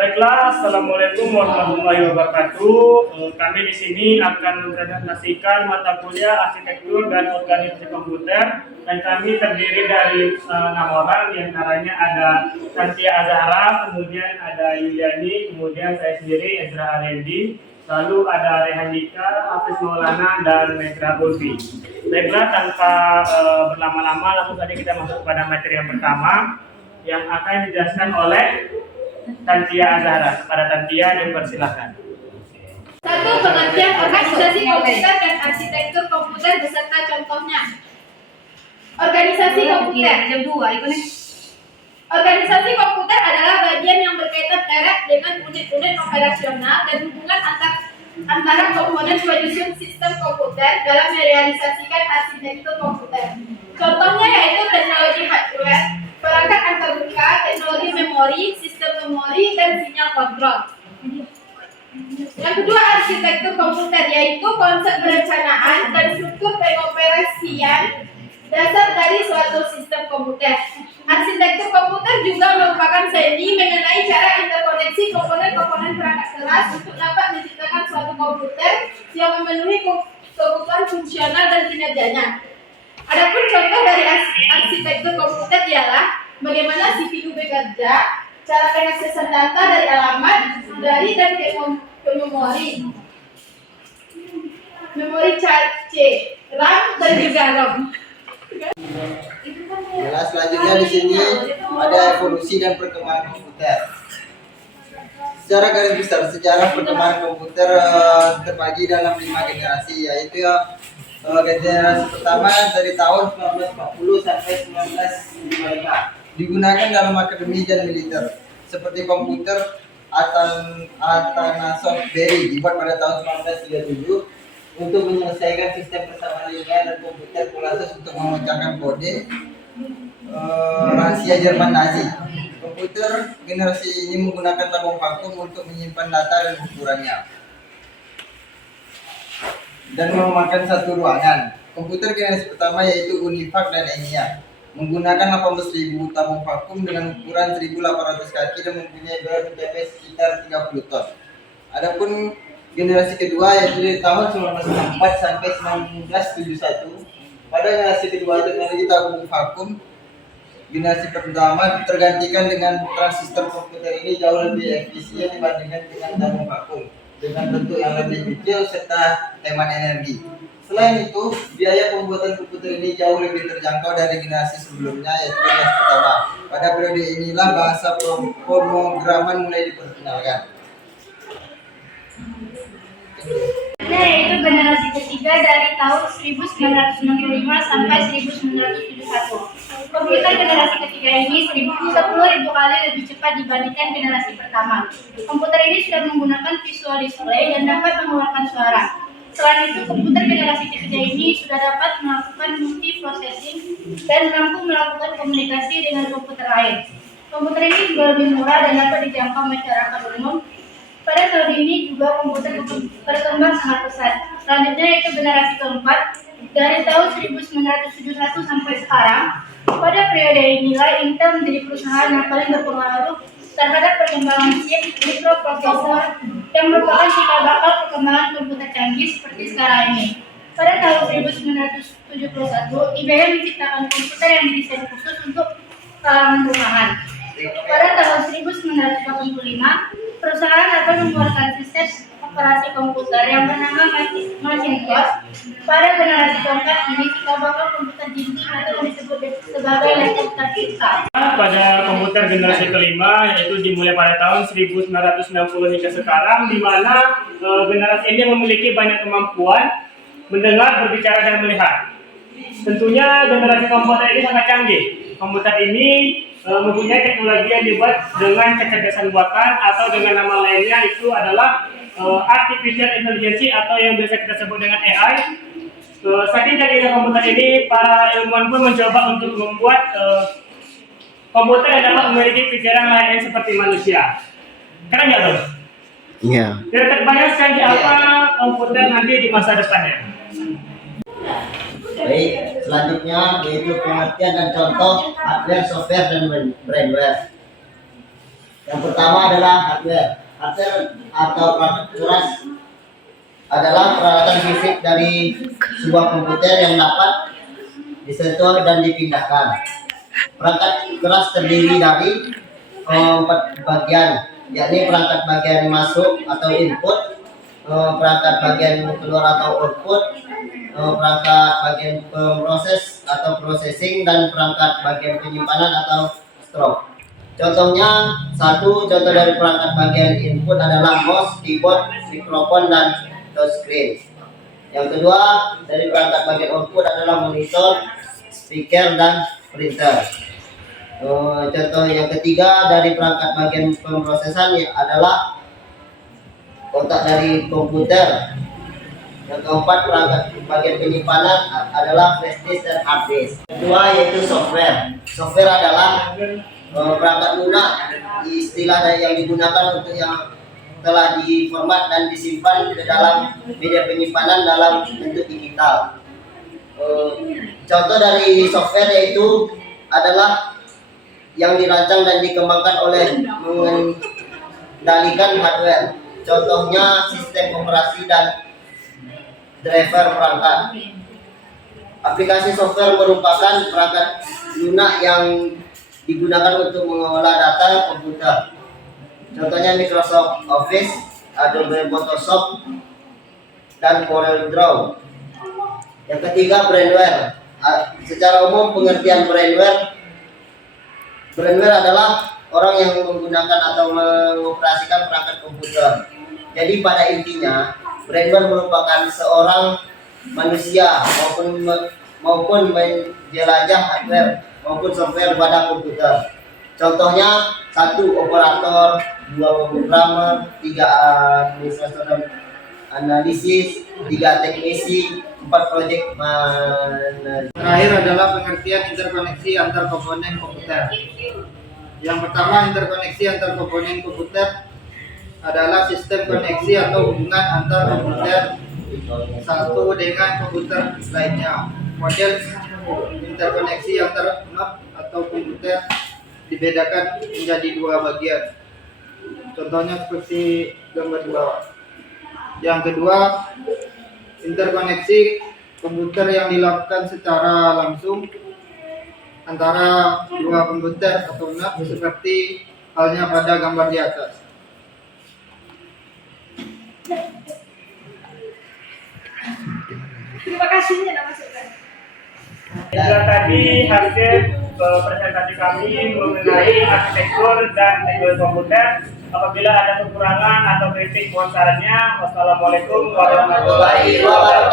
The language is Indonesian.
Baiklah, Assalamualaikum warahmatullahi wabarakatuh. Kami di sini akan mempresentasikan mata kuliah arsitektur dan organisasi komputer, dan kami terdiri dari 6 orang, diantaranya ada Santia Azhara, kemudian ada Yuliani, kemudian saya sendiri Ezra Arendi, lalu ada Rehan Dika, Hafiz Maulana, dan Metra Ulfi. Baiklah, tanpa berlama-lama langsung saja kita masuk pada materi yang pertama yang akan dijelaskan oleh Tantia Azhara. Kepada Tantia dipersilakan. Satu, pengertian organisasi komputer dan arsitektur komputer beserta contohnya. Organisasi komputer. Organisasi komputer adalah bagian yang berkaitan erat dengan unit-unit operasional dan hubungan antara komponen penyusun sistem komputer dalam merealisasikan arsitektur komputer. Contohnya yaitu teknologi hardware, perangkat antarmuka, teknologi memori, sistem memori, dan sinyal kontrol. Yang kedua, arsitektur komputer, yaitu konsep perencanaan dan struktur pengoperasian dasar dari suatu sistem komputer. Arsitektur komputer juga merupakan seni mengenai cara interkoneksi komponen-komponen perangkat keras untuk dapat menciptakan suatu komputer yang memenuhi kebutuhan fungsional dan kinerjanya. Adapun contoh dari arsitektur komputer ialah bagaimana CPU bekerja, cara pengaksesan data dari alamat, dari dan ke memori, memori C, RAM, dan juga ROM. Nah, selanjutnya di sini ada evolusi dan perkembangan komputer. Secara garis besar, sejarah perkembangan komputer terbagi dalam 5 generasi, yaitu generasi pertama dari tahun 1940 sampai 1955 digunakan dalam akademi dan militer, seperti komputer Atanasoff Berry dibuat pada tahun 1937 untuk menyelesaikan sistem persamaan linear, dan komputer Colossus untuk memecahkan kode rahasia Jerman Nazi. Komputer generasi ini menggunakan tabung vakum untuk menyimpan data dan ukurannya dan memakan satu ruangan. Komputer generasi pertama yaitu Univac dan ENIAC menggunakan 18.000 tabung vakum dengan ukuran 1.800 kaki dan mempunyai berat mencapai sekitar 30 ton. Adapun generasi kedua yaitu dari tahun 1964 sampai 1971. Pada generasi kedua teknologi tabung vakum generasi pertama tergantikan dengan transistor. Komputer ini jauh lebih efisien dibandingkan dengan tabung vakum dengan bentuk yang lebih kecil serta hemat energi. Selain itu, biaya pembuatan komputer ini jauh lebih terjangkau dari generasi sebelumnya, yaitu generasi pertama. Pada periode inilah bahasa pemrograman mulai diperkenalkan. Yaitu generasi ketiga dari tahun 1965 sampai 1971. Komputer generasi ketiga ini 10.000 kali lebih cepat dibandingkan generasi pertama. Komputer ini sudah menggunakan visual display dan dapat mengeluarkan suara. Selain itu, komputer generasi ketiga ini sudah dapat melakukan multiprocessing dan mampu melakukan komunikasi dengan komputer lain. Komputer ini juga lebih murah dan dapat dijangkau masyarakat umum. Pada tahun ini juga komputer berkembang sangat pesat. Selanjutnya yaitu generasi keempat dari tahun 1971 sampai sekarang. Pada periode inilah Intel menjadi perusahaan yang paling berpengaruh terhadap perkembangan chip mikroprosesor yang merupakan cikal bakal perkembangan komputer canggih seperti sekarang ini. Pada tahun 1971, IBM menciptakan komputer yang didesain khusus untuk kalangan rumahan. Pada tahun 1985, perusahaan akan mengeluarkan sistem operasi komputer yang bernama Macintosh. Pada generasi keempat ini, cikal bakal komputer jinjing atau disebut sebagai laptop tercipta. Pada komputer generasi kelima, yaitu dimulai pada tahun 1990 hingga sekarang, di mana generasi ini memiliki banyak kemampuan mendengar, berbicara, dan melihat. Tentunya generasi komputer ini sangat canggih. Komputer ini mempunyai teknologi yang dibuat dengan kecerdasan buatan, atau dengan nama lainnya itu adalah artificial intelligence atau yang biasa kita sebut dengan AI. Saking canggihnya komputer ini, para ilmuwan pun mencoba untuk membuat komputer yang dapat memiliki pikiran lain seperti manusia. Keren nggak, Bos? Iya. Dan terbayang canggih apa komputer nanti di masa depannya. Baik, selanjutnya yaitu pengertian dan contoh hardware, software, dan brainware. Yang pertama adalah hardware. Hardware atau perangkat keras adalah peralatan fisik dari sebuah komputer yang dapat disentuh dan dipindahkan. Perangkat keras terdiri dari 4 bagian, yakni perangkat bagian masuk atau input, perangkat bagian keluar atau output, perangkat bagian pemroses atau processing, dan perangkat bagian penyimpanan atau store. Contohnya, satu contoh dari perangkat bagian input adalah mouse, keyboard, mikrofon, dan touchscreen. Yang kedua dari perangkat bagian output adalah monitor, speaker, dan printer. Contoh yang ketiga dari perangkat bagian pemrosesan adalah otak dari komputer. Yang keempat perangkat bagian penyimpanan adalah flash disk dan hard disk. Kedua yaitu software. Software adalah perangkat lunak, istilah yang digunakan untuk yang telah diformat dan disimpan ke dalam media penyimpanan dalam bentuk digital. Contoh dari software yaitu adalah yang dirancang dan dikembangkan oleh mengendalikan hardware. Contohnya sistem operasi dan driver perangkat. Aplikasi software merupakan perangkat lunak yang digunakan untuk mengolah data komputer. Contohnya Microsoft Office, Adobe Photoshop, dan Corel Draw. Yang ketiga brainware. Secara umum pengertian brainware adalah orang yang menggunakan atau mengoperasikan perangkat komputer. Jadi pada intinya brainware merupakan seorang manusia maupun menjelajah hardware maupun software pada komputer. Contohnya 1 operator, 2 programmer, 3 administrator dan analisis, 3 teknisi, 4 project manager. Terakhir adalah pengertian interkoneksi antar komponen komputer. Yang pertama, interkoneksi antar komponen komputer adalah sistem koneksi atau hubungan antar komputer satu dengan komputer lainnya. Model interkoneksi antar node atau komputer dibedakan menjadi 2 bagian. Contohnya seperti gambar di bawah. Yang kedua, interkoneksi komputer yang dilakukan secara langsung antara 2 komputer atau node seperti halnya pada gambar di atas. Terima kasih ya masukan. Itulah tadi hasil presentasi kami mengenai arsitektur dan teknologi komputer. Apabila ada kekurangan atau kritik, mohon sarannya. Wassalamualaikum warahmatullahi wabarakatuh.